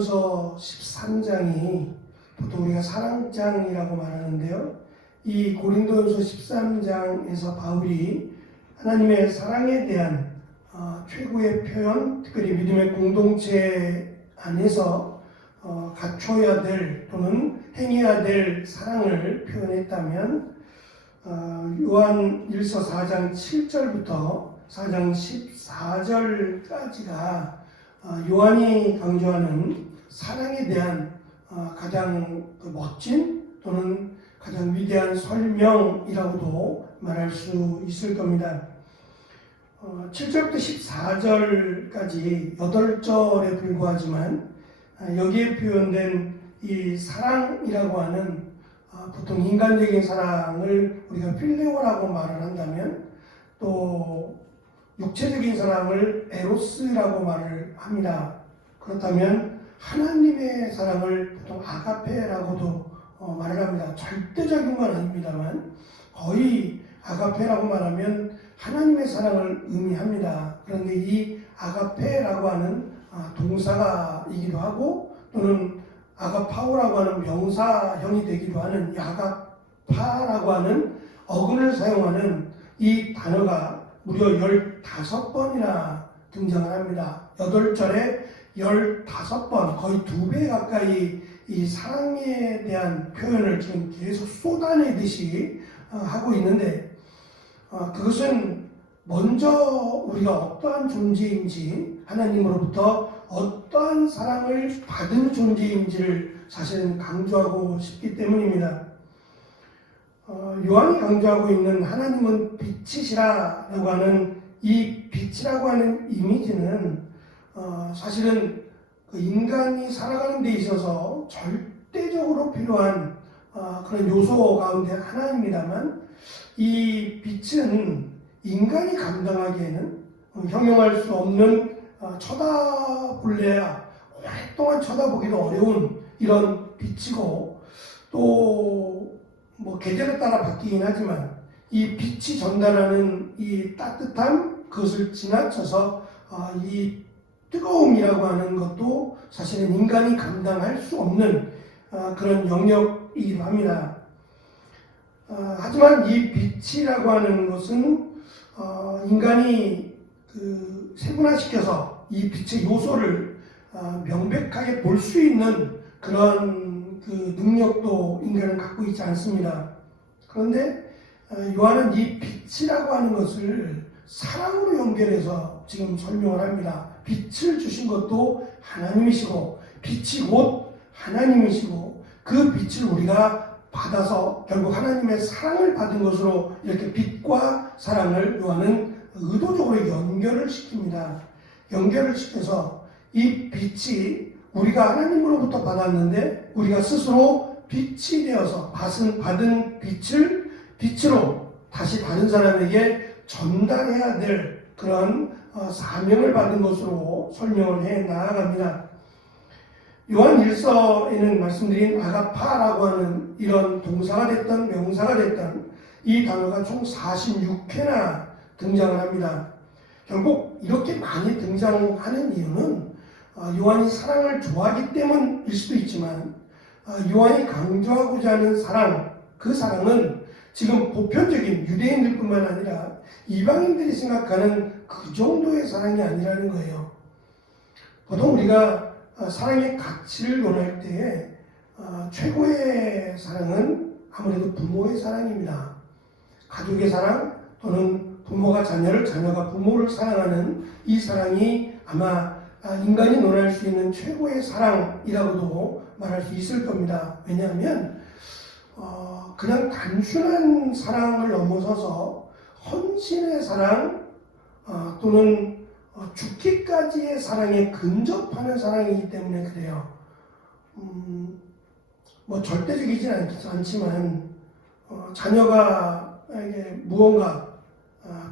고린도전서 13장이 보통 우리가 사랑장이라고 말하는데요. 이 고린도전서 13장에서 바울이 하나님의 사랑에 대한 최고의 표현, 특별히 믿음의 공동체 안에서 갖춰야 될 또는 행해야 될 사랑을 표현했다면 요한 1서 4장 7절부터 4장 14절까지가 요한이 강조하는 사랑에 대한 가장 멋진 또는 가장 위대한 설명이라고도 말할 수 있을 겁니다. 7절부터 14절까지 8절에 불과하지만 여기에 표현된 이 사랑이라고 하는 보통 인간적인 사랑을 우리가 필레오라고 말을 한다면 또 육체적인 사랑을 에로스라고 말을 합니다. 그렇다면 하나님의 사랑을 보통 아가페라고도 말을 합니다. 절대적인 건 아닙니다만 거의 아가페라고 말하면 하나님의 사랑을 의미합니다. 그런데 이 아가페라고 하는 동사이기도 하고 또는 아가파오라고 하는 명사형이 되기도 하는 이 아가파라고 하는 어근을 사용하는 이 단어가 무려 15번이나 등장을 합니다. 8절에 15번, 거의 2배 가까이 이 사랑에 대한 표현을 지금 계속 쏟아내듯이 하고 있는데 그것은 먼저 우리가 어떠한 존재인지 하나님으로부터 어떠한 사랑을 받은 존재인지를 사실은 강조하고 싶기 때문입니다. 요한이 강조하고 있는 하나님은 빛이시라고 하는 이 빛이라고 하는 이미지는 사실은 그 인간이 살아가는 데 있어서 절대적으로 필요한 그런 요소 가운데 하나입니다만 이 빛은 인간이 감당하기에는 형용할 수 없는 쳐다볼래야 오랫동안 쳐다보기도 어려운 이런 빛이고 또 뭐 계절에 따라 바뀌긴 하지만 이 빛이 전달하는 이 따뜻함 그것을 지나쳐서 이 뜨거움이라고 하는 것도 사실은 인간이 감당할 수 없는 그런 영역이기도 합니다. 하지만 이 빛이라고 하는 것은 인간이 세분화시켜서 이 빛의 요소를 명백하게 볼 수 있는 그런 그 능력도 인간은 갖고 있지 않습니다. 그런데 요한은 이 빛이라고 하는 것을 사랑으로 연결해서 지금 설명을 합니다. 빛을 주신 것도 하나님이시고 빛이 곧 하나님이시고 그 빛을 우리가 받아서 결국 하나님의 사랑을 받은 것으로 이렇게 빛과 사랑을 요한은 의도적으로 연결을 시킵니다. 연결을 시켜서 이 빛이 우리가 하나님으로부터 받았는데 우리가 스스로 빛이 되어서 받은 빛을 빛으로 다시 다른 사람에게 전달해야 될 그런 사명을 받은 것으로 설명을 해 나아갑니다. 요한 1서에는 말씀드린 아가파라고 하는 이런 동사가 됐던 명사가 됐던 이 단어가 총 46회나 등장을 합니다. 결국 이렇게 많이 등장하는 이유는 요한이 사랑을 좋아하기 때문일 수도 있지만 요한이 강조하고자 하는 사랑, 그 사랑은 지금 보편적인 유대인들 뿐만 아니라 이방인들이 생각하는 그 정도의 사랑이 아니라는 거예요. 보통 우리가 사랑의 가치를 논할 때에 최고의 사랑은 아무래도 부모의 사랑입니다. 가족의 사랑 또는 부모가 자녀를, 자녀가 부모를 사랑하는 이 사랑이 아마 인간이 논할 수 있는 최고의 사랑이라고도 말할 수 있을 겁니다. 왜냐하면 그냥 단순한 사랑을 넘어서서 헌신의 사랑 또는 죽기까지의 사랑에 근접하는 사랑이기 때문에 그래요. 뭐 절대적이진 않지만 자녀가 무언가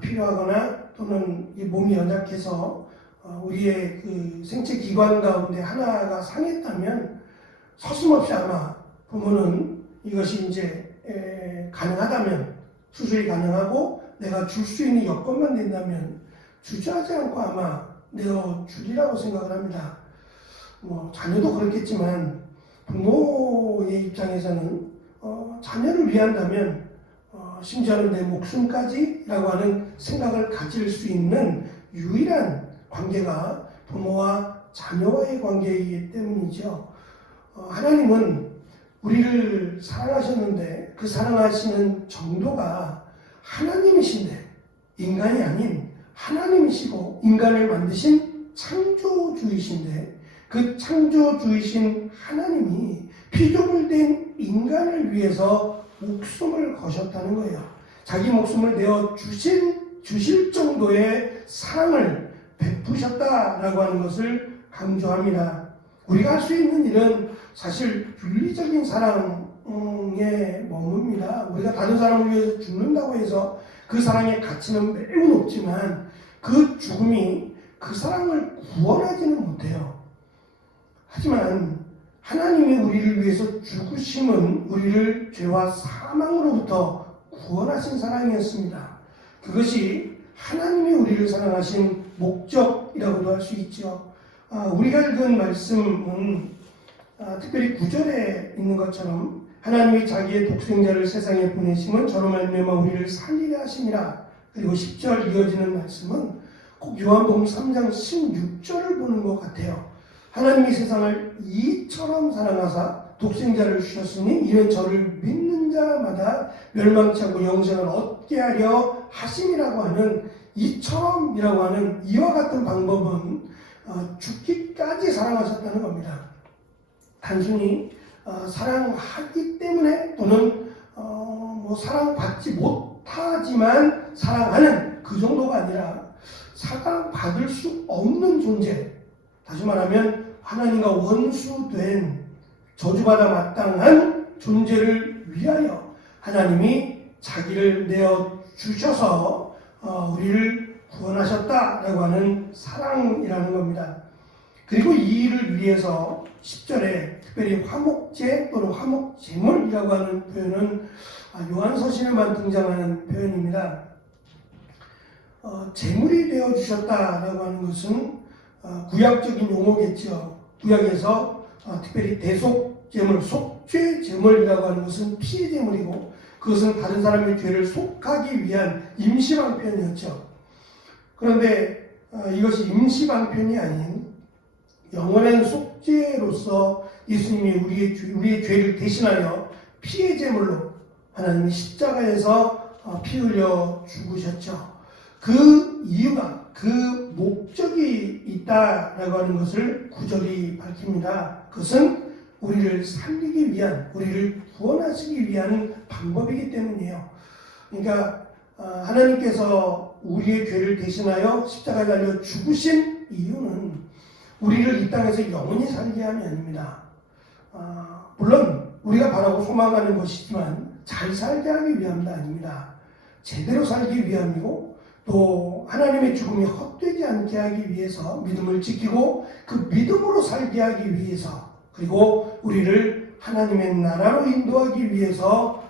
필요하거나 또는 이 몸이 연약해서 우리의 그 생체 기관 가운데 하나가 상했다면 서슴없이 아마 부모는 이것이 이제 가능하다면 수술이 가능하고 내가 줄 수 있는 여건만 된다면 주저하지 않고 아마 내어주리라고 생각을 합니다. 자녀도 그렇겠지만 부모의 입장에서는 자녀를 위한다면 심지어는 내 목숨까지라고 하는 생각을 가질 수 있는 유일한 관계가 부모와 자녀와의 관계이기 때문이죠. 하나님은 우리를 사랑하셨는데 그 사랑하시는 정도가 하나님이신데 인간이 아닌 하나님이시고 인간을 만드신 창조주이신데 그 창조주이신 하나님이 피조물된 인간을 위해서 목숨을 거셨다는 거예요. 자기 목숨을 내어 주실 정도의 사랑을 베푸셨다라고 하는 것을 강조합니다. 우리가 할 수 있는 일은 사실 윤리적인 사랑에 머뭅니다. 우리가 다른 사람을 위해서 죽는다고 해서 그 사랑의 가치는 매우 높지만 그 죽음이 그 사랑을 구원하지는 못해요. 하지만 하나님이 우리를 위해서 죽으심은 우리를 죄와 사망으로부터 구원하신 사랑이었습니다. 그것이 하나님이 우리를 사랑하신 목적이라고도 할 수 있죠. 우리가 읽은 말씀은 특별히 9절에 있는 것처럼 하나님이 자기의 독생자를 세상에 보내심은 저로 말미암아 우리를 살리려 하심이라. 그리고 10절 이어지는 말씀은 꼭 요한복음 3장 16절을 보는 것 같아요. 하나님이 세상을 이처럼 사랑하사 독생자를 주셨으니 이는 저를 믿는 자마다 멸망치 않고 영생을 얻게 하려 하심이라고 하는 이처럼이라고 하는 이와 같은 방법은 죽기까지 사랑하셨다는 겁니다. 단순히 사랑하기 때문에 또는 사랑받지 못하지만 사랑하는 그 정도가 아니라 사랑받을 수 없는 존재, 다시 말하면 하나님과 원수된 저주받아 마땅한 존재를 위하여 하나님이 자기를 내어 주셔서 우리를 구원하셨다라고 하는 사랑이라는 겁니다. 그리고 이 일을 위해서 10절에 특별히 화목제 또는 화목제물이라고 하는 표현은 요한서신에만 등장하는 표현입니다. 제물이 되어 주셨다라고 하는 것은 구약적인 용어겠죠. 구약에서 특별히 대속제물, 속죄제물이라고 하는 것은 피의 제물이고 그것은 다른 사람의 죄를 속하기 위한 임시방편이었죠. 그런데 이것이 임시방편이 아닌 영원한 속죄로서 예수님이 우리의 죄를 대신하여 피의 제물로 하나님이 십자가에서 피 흘려 죽으셨죠. 그 이유가, 그 목적이 있다라고 하는 것을 9절이 밝힙니다. 그것은 우리를 살리기 위한, 우리를 구원하시기 위한 방법이기 때문이에요. 그러니까 하나님께서 우리의 죄를 대신하여 십자가에 달려 죽으신 이유는 우리를 이 땅에서 영원히 살게 함이 아닙니다. 물론 우리가 바라고 소망하는 것이지만 잘 살게 하기 위함도 아닙니다. 제대로 살기 위함이고 또 하나님의 죽음이 헛되지 않게 하기 위해서 믿음을 지키고 그 믿음으로 살게 하기 위해서 그리고 우리를 하나님의 나라로 인도하기 위해서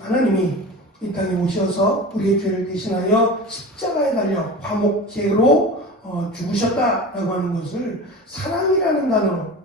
하나님이 이 땅에 오셔서 우리의 죄를 대신하여 십자가에 달려 화목제로 죽으셨다라고 하는 것을 사랑이라는 단어로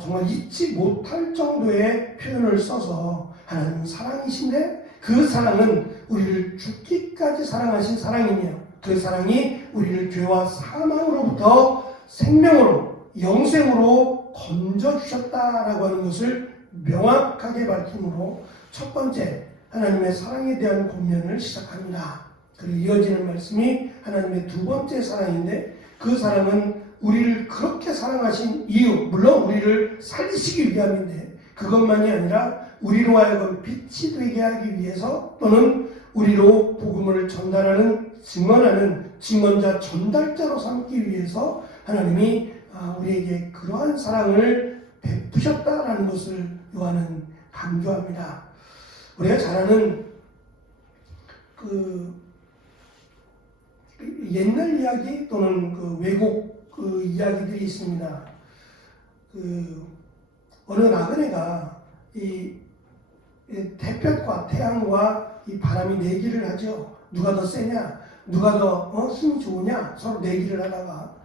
정말 잊지 못할 정도의 표현을 써서 하나님은 사랑이신데 그 사랑은 우리를 죽기까지 사랑하신 사랑이며 그 사랑이 우리를 죄와 사망으로부터 생명으로 영생으로 건져주셨다라고 하는 것을 명확하게 밝힘으로 첫 번째 하나님의 사랑에 대한 권면을 시작합니다. 그리고 이어지는 말씀이 하나님의 두 번째 사랑인데 그 사랑은 우리를 그렇게 사랑하신 이유, 물론 우리를 살리시기 위함인데 그것만이 아니라 우리로 하여금 빛이 되게 하기 위해서 또는 우리로 복음을 전달하는, 증언하는 증언자, 전달자로 삼기 위해서 하나님이 우리에게 그러한 사랑을 베푸셨다라는 것을 요한은 강조합니다. 우리가 잘 아는 그 옛날 이야기 또는 그 외국 그 이야기들이 있습니다. 어느 나그네가 이 햇볕과 태양과 이 바람이 내기를 하죠. 누가 더 세냐, 누가 더 힘이 좋으냐 서로 내기를 하다가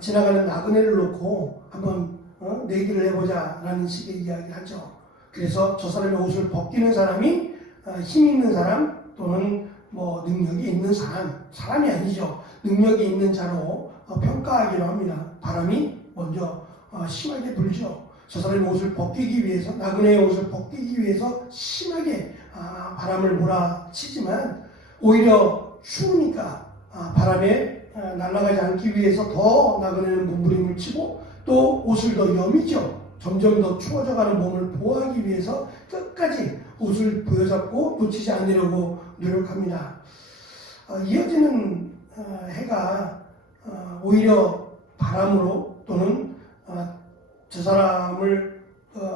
지나가는 나그네를 놓고 한번 내기를 해보자 라는 식의 이야기를 하죠. 그래서 저 사람의 옷을 벗기는 사람이 힘 있는 사람 또는 뭐 능력이 있는 사람이 아니죠. 능력이 있는 자로 평가하기로 합니다. 바람이 먼저 심하게 불죠. 저 사람의 옷을 벗기기 위해서, 나그네의 옷을 벗기기 위해서 심하게 바람을 몰아치지만 오히려 추우니까 바람에 날아가지 않기 위해서 더 나그네는 몸부림을 치고 또 옷을 더 여미죠. 점점 더 추워져가는 몸을 보호하기 위해서 끝까지 옷을 부여잡고 놓치지 않으려고 노력합니다. 이어지는 해가 오히려 바람으로 또는 저 사람을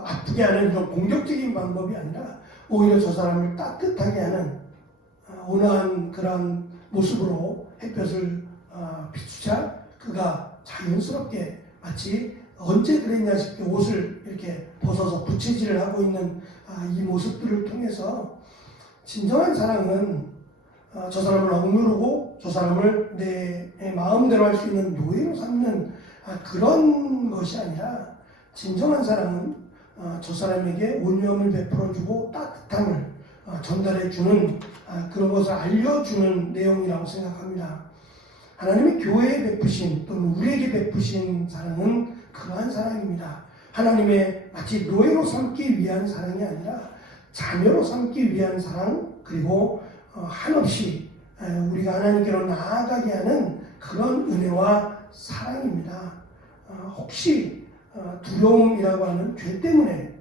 아프게 하는 그런 공격적인 방법이 아니라 오히려 저 사람을 따뜻하게 하는 온화한 그런 모습으로 햇볕을 비추자 그가 자연스럽게 마치 언제 그랬냐 싶게 옷을 이렇게 벗어서 부채질을 하고 있는 이 모습들을 통해서 진정한 사랑은 저 사람을 억누르고 저 사람을 내 마음대로 할 수 있는 노예로 삼는 그런 것이 아니라 진정한 사랑은 저 사람에게 온유함을 베풀어주고 따뜻함을 전달해주는 그런 것을 알려주는 내용이라고 생각합니다. 하나님의 교회에 베푸신 또는 우리에게 베푸신 사랑은 그러한 사랑입니다. 하나님의 마치 노예로 삼기 위한 사랑이 아니라 자녀로 삼기 위한 사랑, 그리고 한없이 우리가 하나님께로 나아가게 하는 그런 은혜와 사랑입니다. 혹시 두려움이라고 하는 죄 때문에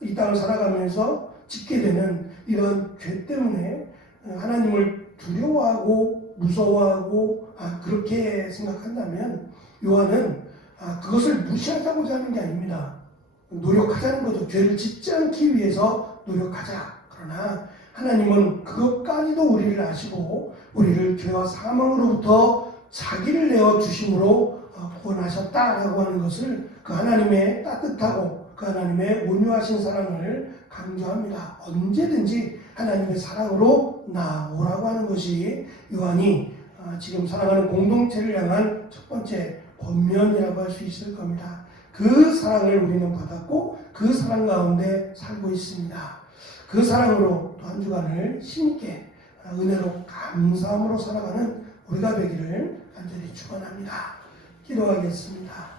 이 땅을 살아가면서 짓게 되는 이런 죄 때문에 하나님을 두려워하고 무서워하고 그렇게 생각한다면 요한은 그것을 무시하자고자 하는 게 아닙니다. 노력하자는 거죠. 죄를 짓지 않기 위해서 노력하자. 그러나 하나님은 그것까지도 우리를 아시고 우리를 죄와 사망으로부터 자기를 내어 주심으로 구원하셨다라고 하는 것을 그 하나님의 따뜻하고 그 하나님의 온유하신 사랑을 강조합니다. 언제든지 하나님의 사랑으로 나오라고 하는 것이 요한이 지금 사랑하는 공동체를 향한 첫 번째 권면이라고 할 수 있을 겁니다. 그 사랑을 우리는 받았고 그 사랑 가운데 살고 있습니다. 그 사랑으로 또 한 주간을 힘있게 은혜로 감사함으로 살아가는 우리가 되기를 간절히 축원합니다. 기도하겠습니다.